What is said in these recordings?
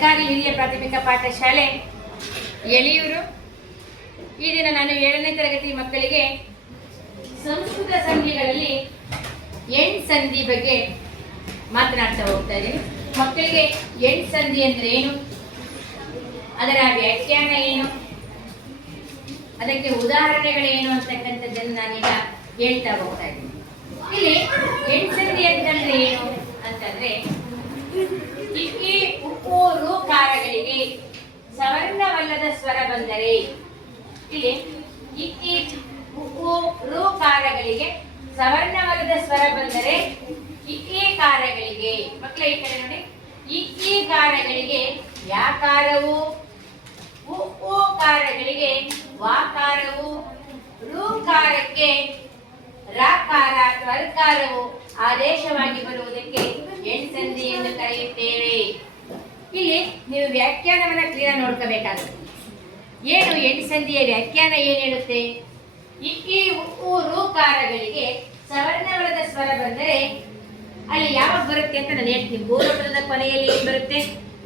ಸರ್ಕಾರಿ ಹಿರಿಯ ಪ್ರಾಥಮಿಕ ಪಾಠಶಾಲೆ ಎಳೆಯೂರು. ಈ ದಿನ ನಾನು 7ನೇ ತರಗತಿ ಮಕ್ಕಳಿಗೆ ಸಂಸ್ಕೃತ ಸಂಧಿಗಳಲ್ಲಿ ಎಂಟ್ ಸಂಧಿ ಬಗ್ಗೆ ಮಾತನಾಡ್ತಾ ಹೋಗ್ತಾ ಇದ್ದೀನಿ. ಮಕ್ಕಳಿಗೆ ಎಂಟ್ ಸಂಧಿ ಅಂದ್ರೆ ಏನು, ಅದರ ವ್ಯಾಖ್ಯಾನ ಏನು, ಅದಕ್ಕೆ ಉದಾಹರಣೆಗಳೇನು ಅಂತಕ್ಕಂಥದ್ದನ್ನು ನಾನೀಗ ಹೇಳ್ತಾ ಹೋಗ್ತಾ ಇದ್ದೀನಿ. ಇಲ್ಲಿ ಎಂಟ್ ಸಂಧಿ ಅಂತಂದ್ರೆ ಏನು ಅಂತಂದ್ರೆ, ಈ ಉಪ್ಪು ಋಕಾರಗಳಿಗೆ ಸವರ್ಣವಲ್ಲದ ಸ್ವರ ಬಂದರೆ, ಇಲ್ಲಿ ಈ ಉಪ್ಪು ಋಕಾರಗಳಿಗೆ ಸವರ್ಣವಲ್ಲದ ಸ್ವರ ಬಂದರೆ ಈ ಕಾರಗಳಿಗೆ, ಮಕ್ಕಳ ಈ ಕಡೆ ನೋಡಿ, ಈ ಕಾರಗಳಿಗೆ ಯಾಕಾರವು, ಕಾರಗಳಿಗೆ ವಾಕಾರವು, ಋಕಾರಕ್ಕೆ ರಾಕಾರ ಅಥವಾ ಅರ್ಕಾರವು ಆದೇಶವಾಗಿ ಬರುವುದಕ್ಕೆ ಎಂಟ್ ಸಂಧಿ ಎಂದು ಕರೆಯುತ್ತೇವೆ. ಇಲ್ಲಿ ನೀವು ವ್ಯಾಖ್ಯಾನವನ್ನ ಕ್ಲಿಯರ್ ನೋಡ್ಕೋಬೇಕಾಗುತ್ತೆ. ಏನು ಎಂಟ್ ಸಂಧಿಯ ವ್ಯಾಖ್ಯಾನ ಏನು ಹೇಳುತ್ತೆ? ಈ ಋಕಾರಗಳಿಗೆ ಸವರ್ಣವಲ್ಲದ ಸ್ವರ ಬಂದರೆ ಅಲ್ಲಿ ಯಾವಾಗ ಬರುತ್ತೆ ಅಂತ ನಾನು ಹೇಳ್ತೀನಿ. ಪೂರ್ವ ಪದದ ಕೊನೆಯಲ್ಲಿ ಏನ್ ಬರುತ್ತೆ,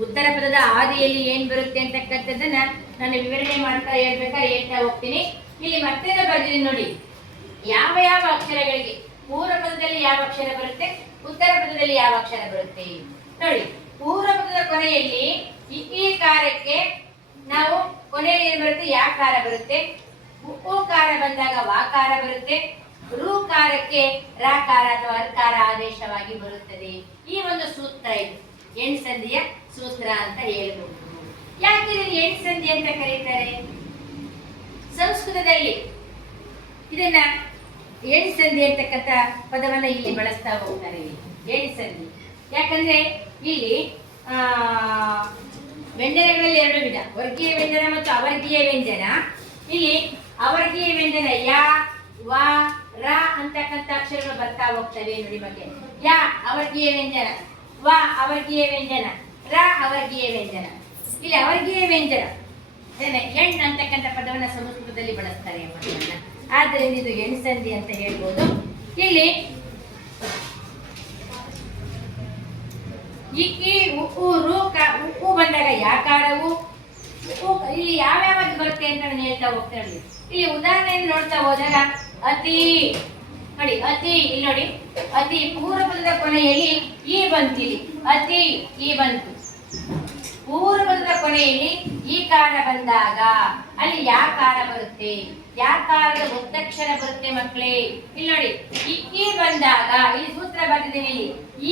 ಉತ್ತರ ಪದದ ಆದಿಯಲ್ಲಿ ಏನ್ ಬರುತ್ತೆ ಅಂತಕ್ಕಂಥದ್ದನ್ನ ನಾನು ವಿವರಣೆ ಮಾಡ್ತಾ ಹೇಳ್ತಾ ಹೋಗ್ತೀನಿ. ಇಲ್ಲಿ ಮತ್ತೆ ಬರ್ತೀನಿ ನೋಡಿ, ಯಾವ ಯಾವ ಅಕ್ಷರಗಳಿಗೆ ಪೂರ್ವ ಪದದಲ್ಲಿ ಯಾವ ಅಕ್ಷರ ಬರುತ್ತೆ, ಉತ್ತರ ಪದದಲ್ಲಿ ಯಾವ ಅಕ್ಷರ ಬರುತ್ತೆ ನೋಡಿ. ಪೂರ್ವ ಪದದ ಕೊನೆಯಲ್ಲಿ ಈ ಕಾರಕ್ಕೆ ನಾವು ಕೊನೆಯಲ್ಲಿ ಏನ್ ಬರುತ್ತೆ, ಯಾಕಾರ ಬರುತ್ತೆ. ಉಕಾರ ಬಂದಾಗ ವಾಕಾರ ಬರುತ್ತೆ. ಋಕಾರಕ್ಕೆ ರಾಕಾರ ಅಥವಾ ಅರ್ಕಾರ ಆದೇಶವಾಗಿ ಬರುತ್ತದೆ. ಈ ಒಂದು ಸೂತ್ರ ಇದು ಎಂಟ್ ಸಂಧಿಯ ಸೂತ್ರ ಅಂತ ಹೇಳ್ಬಹುದು. ಯಾಕೆ ಇದನ್ನು ಎಂಟ್ ಸಂಧಿ ಅಂತ ಕರೀತಾರೆ? ಸಂಸ್ಕೃತದಲ್ಲಿ ಇದನ್ನ ಎಂಟ್ ಸಂಧಿ ಅಂತಕ್ಕಂಥ ಪದವನ್ನ ಇಲ್ಲಿ ಬಳಸ್ತಾ ಹೋಗ್ತಾರೆ. ಎಂಟ್ ಸಂಧಿ ಯಾಕಂದ್ರೆ ಇಲ್ಲಿ ವ್ಯಂಜನಗಳಲ್ಲಿ ಎರಡು ವಿಧ, ವರ್ಗೀಯ ವ್ಯಂಜನ ಮತ್ತು ಅವರ್ಗೀಯ ವ್ಯಂಜನ. ಇಲ್ಲಿ ಅವರ್ಗೀಯ ವ್ಯಂಜನ ಯಾ, ವಾ, ರ ಅಂತಕ್ಕಂಥ ಅಕ್ಷರಗಳು ಬರ್ತಾ ಹೋಗ್ತವೆ ನೋಡಿ. ಬಗ್ಗೆ ಯಾ ಅವರ್ಗೀಯ ವ್ಯಂಜನ, ವಾ ಅವರ್ಗೀಯ ವ್ಯಂಜನ, ರ ಅವರ್ಗೀಯ ವ್ಯಂಜನ. ಇಲ್ಲಿ ಅವರ್ಗೀಯ ವ್ಯಂಜನ ಹೆಣ್ ಅಂತಕ್ಕಂಥ ಪದವನ್ನ ಸಂಸ್ಕೃತದಲ್ಲಿ ಬಳಸ್ತಾರೆ ಪದವನ್ನ. ಆದ್ದರಿಂದ ಇದು ಎಂಟ್ ಸಂಧಿ ಅಂತ ಹೇಳ್ಬೋದು. ಇಲ್ಲಿ ಉಪ್ಪು ಬಂದಾಗ ಯಾಕಾರವು, ಇಲ್ಲಿ ಯಾವ್ಯಾವಾಗ ಬರುತ್ತೆ ಅಂತ ನಾನು ಹೇಳ್ತಾ ಹೋಗ್ತೇನೆ. ಇಲ್ಲಿ ಉದಾಹರಣೆಯನ್ನು ನೋಡ್ತಾ ಹೋದಾಗ ಅತಿ ನೋಡಿ, ಅತಿ ಇಲ್ಲಿ ನೋಡಿ, ಅತಿ ಪೂರ್ವ ಪದದ ಕೊನೆಯಲ್ಲಿ ಈ ಬಂತು. ಇಲ್ಲಿ ಅತಿ ಈ ಬಂತು. ಪೂರ್ವ ಪದದ ಕೊನೆಯಲ್ಲಿ ಈ ಕಾರ ಬಂದಾಗ ಅಲ್ಲಿ ಯಾಕಾರ ಬರುತ್ತೆ, ಯಾಕಾರದ ಒತ್ತಕ್ಷರ ಬರುತ್ತೆ ಮಕ್ಕಳೇ. ಇಲ್ಲಿ ನೋಡಿ, ಈ ಬಂದಾಗ ಇಲ್ಲಿ ಸೂತ್ರ ಬರ್ತಿದ್ದೀನಿ.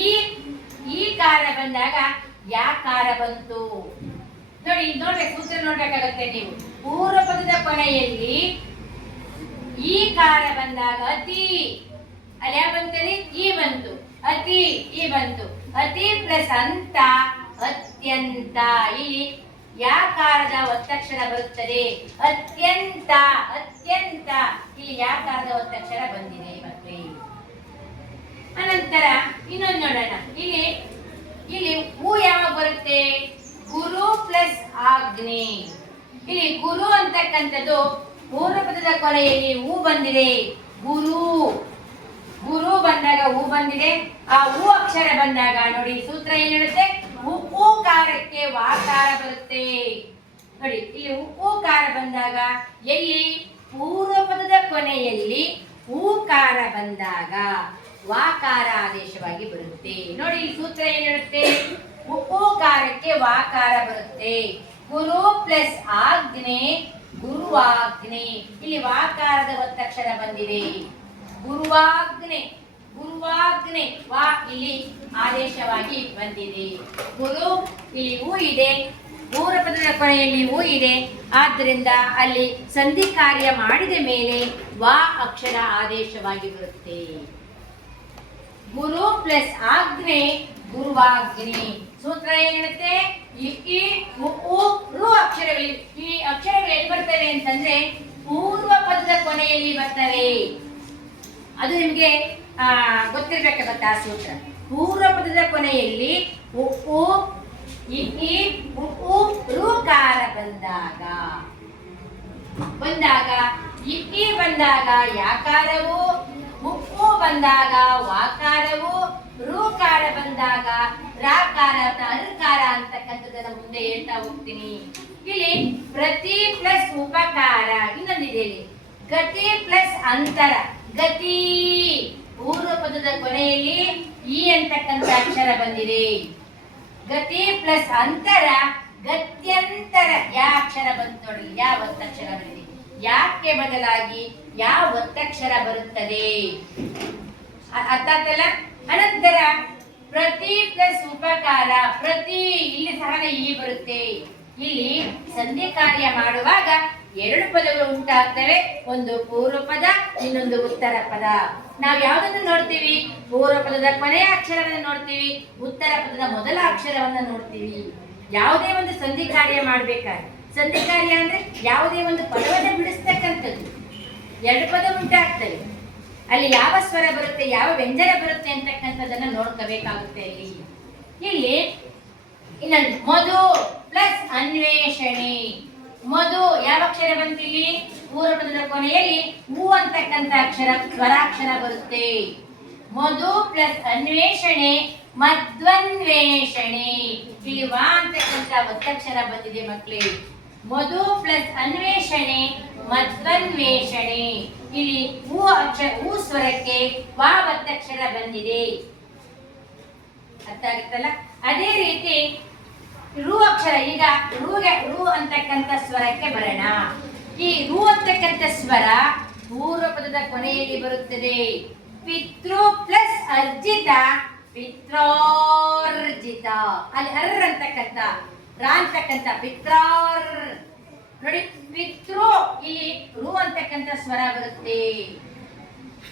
ಇಲ್ಲಿ ಈ ಕಾರ ಬಂದಾಗ ಯಾಕಾರ ಬಂತು ನೋಡಿ. ನೋಡ್ಬೇಕು, ಸೂತ್ರ ನೋಡ್ಬೇಕಾಗತ್ತೆ ನೀವು. ಪೂರ್ವ ಪದದ ಕೊನೆಯಲ್ಲಿ ಈ ಕಾರ ಬಂದಾಗ ಅತಿ, ಅಲ್ಲಿ ಯಾವ ಬಂತಲ್ಲಿ ಈ ಬಂತು, ಅತಿ ಈ ಬಂತು. ಅತಿ ಪ್ಲಸ್ ಅಂತ ಅತ್ಯಂತ, ಇಲ್ಲಿ ಯಾಕಾರದ ಒತ್ತಕ್ಷರ ಬರುತ್ತದೆ. ಅತ್ಯಂತ, ಅತ್ಯಂತ ಇಲ್ಲಿ ಯಾಕಾರದ ಒತ್ತಕ್ಷರ ಬಂದಿದೆ ಮಕ್ಕಳೇ. ಅನಂತರ ಇನ್ನೊಂದು ನೋಡೋಣ. ಇಲ್ಲಿ ಹೂ ಯಾವಾಗ ಬರುತ್ತೆ? ಗುರು ಪ್ಲಸ್ ಆಜ್ಞೆ. ಇಲ್ಲಿ ಗುರು ಅಂತಕ್ಕಂಥದ್ದು ಪೂರ್ವ ಪದದ ಕೊನೆಯಲ್ಲಿ ಹೂ ಬಂದಿದೆ. ಗುರು, ಗುರು ಬಂದಾಗ ಹೂ ಬಂದಿದೆ. ಆ ಹೂ ಅಕ್ಷರ ಬಂದಾಗ ನೋಡಿ, ಸೂತ್ರ ಏನ್ ಹೇಳುತ್ತೆ? ಉಕಾರಕ್ಕೆ ವಾಕಾರ ಬರುತ್ತೆ ನೋಡಿ. ಇಲ್ಲಿ ಉಕಾರ ಬಂದಾಗ ಎಲ್ಲಿ ಪೂರ್ವ ಪದದ ಕೊನೆಯಲ್ಲಿ ಊಕಾರ ಬಂದಾಗ ವಾಕಾರ ಆದೇಶವಾಗಿ ಬರುತ್ತೆ ನೋಡಿ. ಇಲ್ಲಿ ಸೂತ್ರ ಏನ್ ಹೇಳುತ್ತೆ? ಉಕಾರಕ್ಕೆ ವಾಕಾರ ಬರುತ್ತೆ. ಗುರು ಪ್ಲಸ್ ಆಜ್ಞೆ, ಗುರುವಾಗ್ನೆ. ಇಲ್ಲಿ ವಾಕಾರದ ಒತ್ತಕ್ಷರ ಬಂದಿದೆ. ಗುರುವಾಗ್ನೆ, ಗುರುವಾಗ್ನೆ ವಾ ಇಲ್ಲಿ ಆದೇಶವಾಗಿ ಬಂದಿದೆ. ಗುರು ಇಲ್ಲಿ ಹೂ ಇದೆ, ಪೂರ್ವ ಪದದ ಕೊನೆಯಲ್ಲಿ ಹೂ ಇದೆ. ಆದ್ದರಿಂದ ಅಲ್ಲಿ ಸಂಧಿ ಕಾರ್ಯ ಮಾಡಿದ ಮೇಲೆ ವಾ ಅಕ್ಷರ ಆದೇಶವಾಗಿ ಬರುತ್ತೆ. ಗುರು ಪ್ಲಸ್ ಆಜ್ಞೆ, ಗುರುವಾಗ್ನೆ. ಸೂತ್ರ ಏನ್ ಹೇಳುತ್ತೆ? ಈ ರು ಅಕ್ಷರಗಳು, ಈ ಅಕ್ಷರಗಳು ಎಲ್ಲಿ ಬರ್ತವೆ ಅಂತಂದ್ರೆ ಪೂರ್ವ ಪದದ ಕೊನೆಯಲ್ಲಿ ಬರ್ತವೆ. ಅದು ನಿಮ್ಗೆ ಗೊತ್ತಿರ್ಬೇಕಾಗತ್ತೆ ಆ ಸೂತ್ರ. ಪೂರ್ವ ಪದದ ಕೊನೆಯಲ್ಲಿ ಋಕಾರ ಬಂದಾಗ ಬಂದಾಗ ಯಾಕಾರವು, ಉಪ್ಪು ಬಂದಾಗ ವಾಕಾರವು, ರೂಕಾರ ಬಂದಾಗ ರಾಕಾರ ಅಥವಾ ಅರ್ಕಾರ ಅಂತಕ್ಕಂಥದ್ದನ್ನ ಮುಂದೆ ಹೇಳ್ತಾ ಹೋಗ್ತೀನಿ. ಇಲ್ಲಿ ಪ್ರತಿ ಪ್ಲಸ್ ಉಪಕಾರ, ಇನ್ನೊಂದಿದೆ ಇಲ್ಲಿ ಗತಿ ಪ್ಲಸ್ ಅಂತರ. ಗತಿ ಪೂರ್ವ ಪದದ ಕೊನೆಯಲ್ಲಿ ಈ ಅಂತಕ್ಕಂಥ ಅಕ್ಷರ ಬಂದಿದೆ. ಗತಿ ಪ್ಲಸ್ ಅಂತರ ಗತ್ಯಂತರ. ಯಾವ ಅಕ್ಷರ ಬಂತು ನೋಡಿ, ಯಾವ ಒತ್ತಕ್ಷರ ಬಂದಿದೆ, ಯಾಕೆ ಬದಲಾಗಿ ಯಾವ ಒತ್ತಕ್ಷರ ಬರುತ್ತದೆ ಅರ್ಥ ಆಯ್ತಲ್ಲ. ಅನಂತರ ಪ್ರತಿ ಪ್ಲಸ್ ಉಪಕಾರ, ಪ್ರತಿ ಇಲ್ಲಿ ಸಹ ಈ ಬರುತ್ತೆ. ಇಲ್ಲಿ ಸಂಧಿ ಕಾರ್ಯ ಮಾಡುವಾಗ ಎರಡು ಪದಗಳು ಉಂಟಾಗ್ತವೆ, ಒಂದು ಪೂರ್ವ ಪದ, ಇನ್ನೊಂದು ಉತ್ತರ ಪದ. ನಾವು ಯಾವುದನ್ನು ನೋಡ್ತೀವಿ? ಪೂರ್ವ ಪದದ ಕೊನೆಯ ಅಕ್ಷರವನ್ನು ನೋಡ್ತೀವಿ, ಉತ್ತರ ಪದದ ಮೊದಲ ಅಕ್ಷರವನ್ನು ನೋಡ್ತೀವಿ. ಯಾವುದೇ ಒಂದು ಸಂಧಿ ಕಾರ್ಯ ಮಾಡ್ಬೇಕಾದ್ರೆ, ಸಂಧಿ ಕಾರ್ಯ ಅಂದ್ರೆ ಯಾವುದೇ ಒಂದು ಪದವನ್ನು ಬಿಡಿಸ್ತಕ್ಕಂಥದ್ದು. ಎರಡು ಪದ ಉಂಟಾಗ್ತವೆ, ಅಲ್ಲಿ ಯಾವ ಸ್ವರ ಬರುತ್ತೆ, ಯಾವ ವ್ಯಂಜನ ಬರುತ್ತೆ ಅಂತಕ್ಕಂಥದ್ದನ್ನ ನೋಡ್ಕೋಬೇಕಾಗುತ್ತೆ. ಇಲ್ಲಿ ಇನ್ನೊಂದು ಮಧು ಪ್ಲಸ್ ಅನ್ವೇಷಣೆ. ಮಧು ಯಾವ ಅಕ್ಷರ ಬಂತು ಇಲ್ಲಿ? ಪೂರ್ವ ಪದದ ಕೊನೆಯಲ್ಲಿ ಹೂ ಅಂತಕ್ಕಂಥ ಅಕ್ಷರ ಸ್ವರಾಕ್ಷರ ಬರುತ್ತೆ. ಮಧು ಪ್ಲಸ್ ಅನ್ವೇಷಣೆ ಮಧ್ವನ್ವೇಷಣೆ. ಇಲ್ಲಿ ವಾ ಅಂತಕ್ಕಂಥ ಒತ್ತಕ್ಷರ ಬಂದಿದೆ ಮಕ್ಕಳೇ. ಮಧು ಪ್ಲಸ್ ಅನ್ವೇಷಣೆ ಮಧ್ವನ್ವೇಷಣೆ. ಇಲ್ಲಿ ಹೂ ಅಕ್ಷರ, ಹೂ ಸ್ವರಕ್ಕೆ ವಾ ಒತ್ತಕ್ಷರ ಬಂದಿದೆ. ಅರ್ಥ ಆಗುತ್ತಲ್ಲ. ಅದೇ ರೀತಿ ರು ಅಕ್ಷರ, ಈಗ ರು ಅಂತಕ್ಕಂಥ ಸ್ವರಕ್ಕೆ ಬರೋಣ. ಈ ರು ಅಂತಕ್ಕಂಥ ಸ್ವರ ಪೂರ್ವ ಪದದ ಕೊನೆಯಲ್ಲಿ ಬರುತ್ತದೆ. ಪಿತೃ ಪ್ಲಸ್ ಅರ್ಜಿತ ಪಿತ್ರಾರ್ಜಿತ. ಅಲ್ಲಿ ಅರ್ ಅಂತಕ್ಕಂಥ ರಾ ಅಂತಕ್ಕಂಥ ಪಿತ್ರಾರ್ ನೋಡಿ. ಪಿತೃ ಇಲ್ಲಿ ರು ಅಂತಕ್ಕಂಥ ಸ್ವರ ಬರುತ್ತೆ.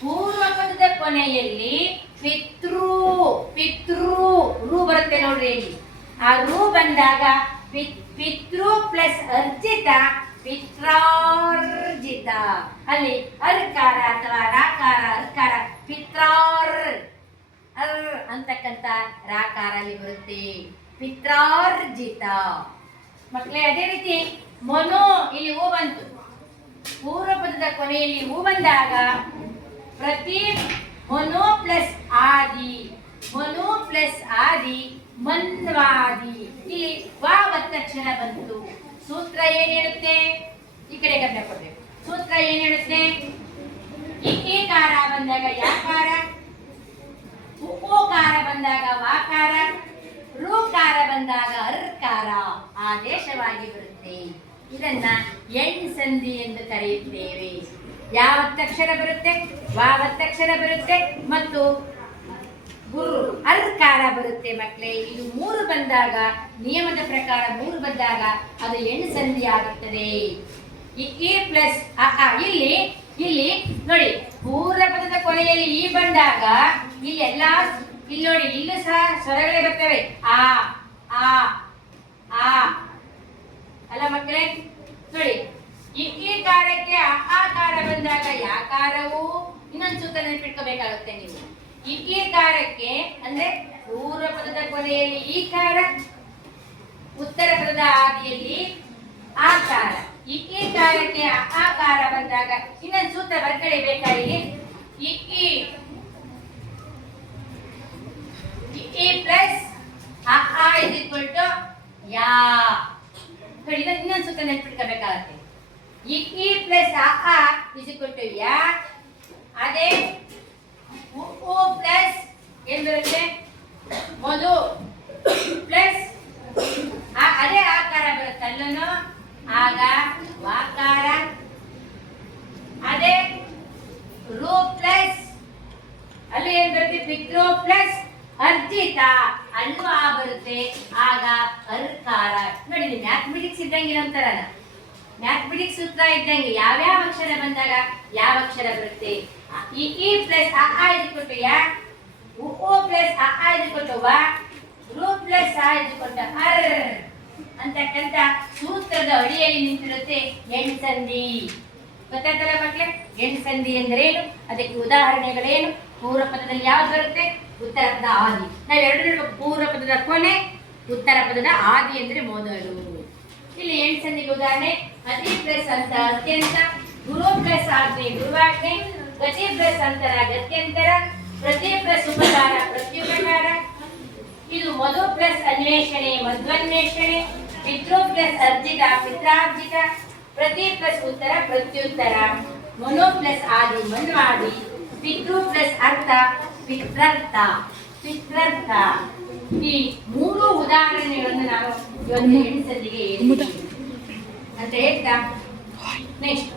ಪೂರ್ವ ಪದದ ಕೊನೆಯಲ್ಲಿ ಪಿತೃ ಪಿತೃ ರು ಬರುತ್ತೆ ನೋಡ್ರಿ. ಇಲ್ಲಿ ಆ ರು ಬಂದಾಗ ಪಿತೃ ಪ್ಲಸ್ ಅರ್ಜಿತ ಪಿತ್ರಾರ್ಜಿತ. ಅಲ್ಲಿ ಅರ್ಕಾರ ಅಥವಾ ರಾಕಾರ, ಅರ್ಕಾರ ಪಿತ್ರಾರ್ ಅರ್ ಅಂತಕ್ಕಂಥ ರಾಕಾರ ಅಲ್ಲಿ ಬರುತ್ತೆ. ಪಿತ್ರಾರ್ಜಿತ ಮಕ್ಕಳೇ. ಅದೇ ರೀತಿ ಮನೋ, ಇಲ್ಲಿ ಹೂ ಬಂತು. ಪೂರ್ವ ಪದದ ಕೊನೆಯಲ್ಲಿ ಹೂ ಬಂದಾಗ ಪ್ರತಿ ಮನೋ ಪ್ಲಸ್ ಆದಿ, ಮನೋ ಪ್ಲಸ್ ಆದಿ ಮನ್ವಾದಿ. ಇಲ್ಲಿ ವಾ ಒತ್ತಕ್ಷರ ಬಂತು. ಸೂತ್ರ ಏನ್ ಹೇಳುತ್ತೆ? ಈ ಕಡೆ ಗಮನ ಕೊಡ್ಬೇಕು. ಸೂತ್ರ ಏನ್ ಹೇಳುತ್ತೆ? ಇಕಾರ ಬಂದಾಗ ಯಾಕಾರ, ಉಕಾರ ಬಂದಾಗ ವಾಕಾರ, ಋಕಾರ ಬಂದಾಗ ಅರ್ಕಾರ ಆದೇಶವಾಗಿ ಬರುತ್ತೆ. ಇದನ್ನ ಎಣ್ ಸಂಧಿ ಎಂದು ಕರೆಯುತ್ತೇವೆ. ಯಾವ ಒತ್ತಕ್ಷರ ಬರುತ್ತೆ? ವಾ ಒತ್ತಕ್ಷರ ಬರುತ್ತೆ ಮತ್ತು ಗುರು ಅರ್ಕಾರ ಬರುತ್ತೆ ಮಕ್ಕಳೇ. ಇದು ಮೂರು ಬಂದಾಗ, ನಿಯಮದ ಪ್ರಕಾರ ಮೂರು ಬಂದಾಗ ಅದು ಎಣ್ ಸಂಧಿ ಆಗುತ್ತದೆ. ಈ ಪ್ಲಸ್ ಇಲ್ಲಿ ಇಲ್ಲಿ ನೋಡಿ, ಪೂರ್ವ ಪದದ ಕೊನೆಯಲ್ಲಿ ಈ ಬಂದಾಗ ಇಲ್ಲಿ ಎಲ್ಲಾ, ಇಲ್ಲಿ ನೋಡಿ, ಇಲ್ಲೂ ಸಹ ಸ್ವರಗಳೇ ಬರ್ತವೆ. ಆ ಆ ಆ ಅಲ್ಲ ಮಕ್ಕಳೇ. ನೋಡಿ, ಈ ಕಾರಕ್ಕೆ ಆಕಾರ ಬಂದಾಗ ಯಾಕಾರವು ಇನ್ನೊಂದು ಸೂತ್ರ ನೆನಪಿಟ್ಕೋಬೇಕಾಗುತ್ತೆ ನೀವು. ಈ ಕಾರಕ್ಕೆ ಅಂದ್ರೆ ಪೂರ್ವ ಪದದ ಕೊನೆಯಲ್ಲಿ ಈಕಾರ, ಉತ್ತರ ಪದದ ಆದಿಯಲ್ಲಿ ಆಕಾರ. ಈ ಕಾರಕ್ಕೆ ಆಕಾರ ಬಂದಾಗ ಇನ್ನೊಂದು ಸೂತ್ರ ಬರ್ಕೊಳ್ಳೇಬೇಕಾಗಿ ಈ ಪ್ಲಸ್ ಇಸ್ ಈಕ್ವಲ್ ಟು ಯಾ. ನೋಡಿ, ಇನ್ನೊಂದು ಸೂತ್ರ ನೆನಪಿಟ್ಕೋಬೇಕಾಗತ್ತೆ. ಈ ಪ್ಲಸ್ ಇಸ್ ಈಕ್ವಲ್ ಟು ಯಾ. ಅದೇ ಉ ಪ್ಲಸ್ ಏನ್ ಬರುತ್ತೆ? ಮಧು ಪ್ಲಸ್ ಅದೇ ಆಕಾರ ಬರುತ್ತೆ ಅಲ್ಲೂ, ಆಗ ವಾಕಾರ. ಅದೇ ರು ಪ್ಲಸ್ ಅಲ್ಲಿ ಏನ್ ಬರುತ್ತೆ? ಪಿತೃ ಪ್ಲಸ್ ಅರ್ಜಿತ, ಅಲ್ಲೂ ಆ ಬರುತ್ತೆ, ಆಗ ಅರ್ಕಾರ. ನೋಡಿ, ಮ್ಯಾಥಮೆಟಿಕ್ಸ್ ಇದ್ದಂಗೆ ಅಂತಾರ, ಮ್ಯಾಥಮೆಟಿಕ್ಸ್ ಸೂತ್ರ ಇದ್ದಂಗೆ ಯಾವ್ಯಾವ ಅಕ್ಷರ ಬಂದಾಗ ಯಾವ ಅಕ್ಷರ ಬರುತ್ತೆ. ಈ ಪ್ಲಸ್ ಇಸ್ ಈಕ್ವಲ್ ಟು ಯಾ, ಉ ಪ್ಲಸ್ ಇಸ್ ಈಕ್ವಲ್ ಟು ವಾ, ರು ಪ್ಲಸ್ ಇಸ್ ಈಕ್ವಲ್ ಟು ಅರ್ ಅಂತಕ್ಕಂಥ ಸೂತ್ರದ ಅಡಿಯಲ್ಲಿ ನಿಂತಿರುತ್ತೆ ಎಣ್ ಸಂಧಿ. ಗೊತ್ತಾಯ್ತಲ್ಲ ಮಕ್ಕಳೇ? ಎಣ್ ಸಂಧಿ ಎಂದರೇನು, ಅದಕ್ಕೆ ಉದಾಹರಣೆಗಳೇನು, ಪೂರ್ವ ಪದದಲ್ಲಿ ಯಾವ್ದು ಬರುತ್ತೆ, ಉತ್ತರ ಪದ ಆದಿ. ನಾವು ಎರಡು ನೋಡ್ಬೇಕು, ಪೂರ್ವ ಪದದ ಕೊನೆ, ಉತ್ತರ ಪದದ ಆದಿ ಅಂದ್ರೆ ಮೊದಲು. ಇಲ್ಲಿ ಎಣ್ ಸಂಧಿಗೆ ಉದಾಹರಣೆ ಅತಿ ಪ್ಲಸ್ ಅಂತ ಅತ್ಯಂತ, ಗುರು ಪ್ಲಸ್ ಆಜ್ಞೆ ಗುರುವಾಜ್ಞೆ, ಗತಿ ಪ್ಲಸ್ ಅಂತರ ಗತ್ಯಂತರ, ಪ್ರತಿ ಪ್ಲಸ್ ಉಪಕಾರ ಪ್ರತ್ಯುಪಕಾರ. ಇದು ಮಧು ಪ್ಲಸ್ ಅನ್ವೇಷಣೆ ಮಧ್ವನ್ವೇಷಣೆ. ಪಿತೃ ಪ್ಲಸ್ ಅರ್ಜಿತ ಪಿತ್ರಾರ್ಜಿತ. ಪ್ರತಿ ಪ್ಲಸ್ ಉತ್ತರ ಪ್ರತ್ಯುತ್ತರ. ಮನೋ ಪ್ಲಸ್ ಆದಿ ಮನ್ವಾದಿ. ಪಿತೃ ಪ್ಲಸ್ ಅರ್ಥ ಪಿತ್ರರ್ಥ ಪಿತ್ರರ್ಥ. ಈ ಮೂರು ಉದಾಹರಣೆಗಳನ್ನು ನಾನು ಇವತ್ತು ಹೆಣ್ಸಂದಿಗೆ ಅಂತ ಹೇಳ್ತಾ ನೆಕ್ಸ್ಟ್